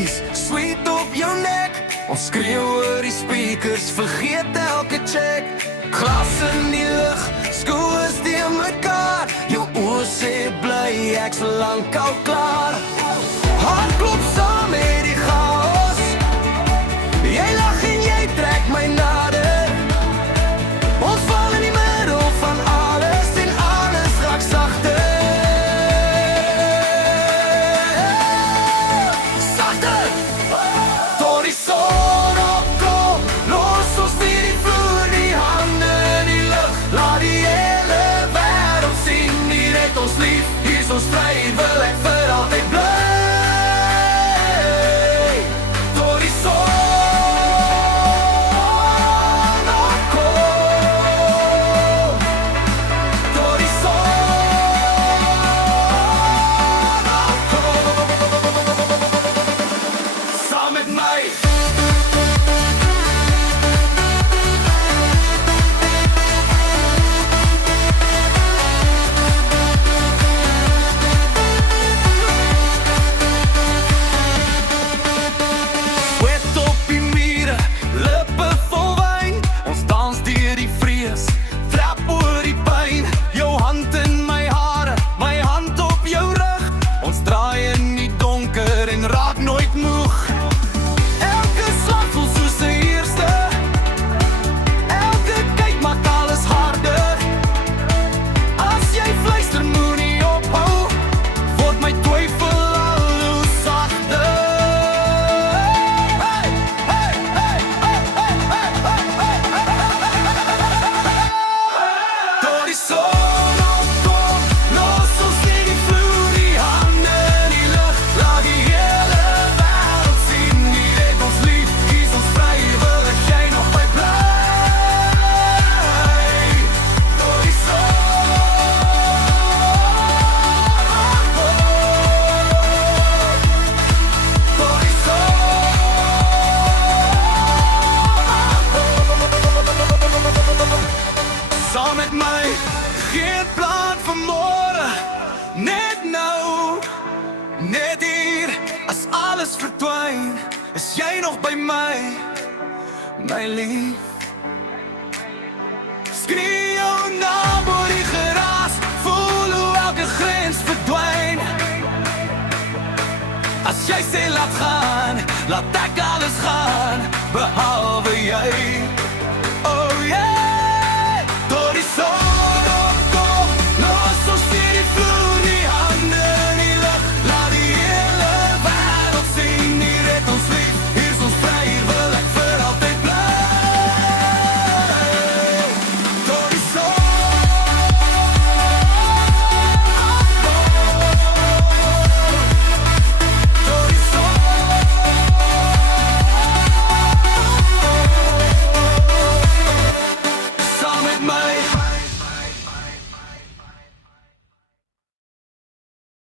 liedjies, sweet op jou nek. Ons skreeu oor die speakers, vergeet elke check. Glas in die lug, skoes die mekaar. Jou oor sê bly, ek's lank al klaar. Hart klop saam met die chaos. Jy lag en jy trek my nader. Ons val in die middel van alles en alles raak sagter. Sagter! Tot die son opkom, los ons weer die vloer, die hande in die lug. Laat die hele wêreld sien, hier het ons lief, hier is ons vry, wil ek vir altyd bly. Saam met my, geen plan van môre. Net nou, net hier. As alles verdwyn, is jy nog by my, my lief. Skree jou naam oor die geraas, voel hoe elke grens verdwyn. As jy sê laat gaan, laat ek alles gaan, behalwe jy.